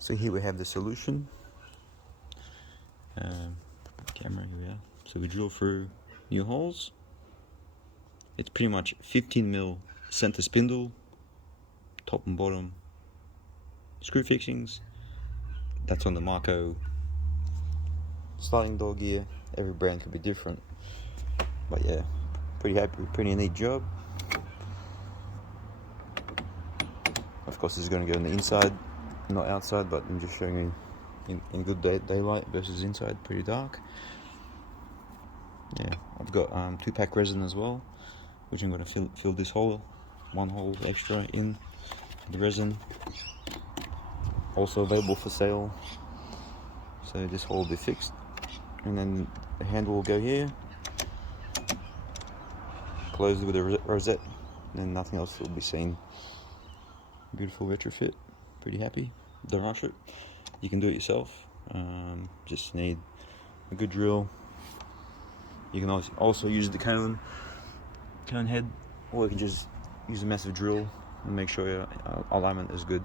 So here we have the solution. Camera, here we are. So we drill through new holes. It's pretty much 15mm center spindle, top and bottom screw fixings. That's on the MACO sliding door gear. Every brand could be different, but yeah, pretty happy, pretty neat job. Of course, this is going to go on the inside, not outside, but I'm just showing you in good daylight versus inside, pretty dark. Yeah, I've got 2-pack resin as well, which I'm going to fill this hole, one hole extra in the resin. Also available for sale. So this hole will be fixed, and then the handle will go here, closed with a rosette, and then nothing else will be seen. Beautiful retrofit, pretty happy. Don't rush it. You can do it yourself. Just need a good drill. You can also use the cone head, or you can just use a massive drill and make sure your alignment is good.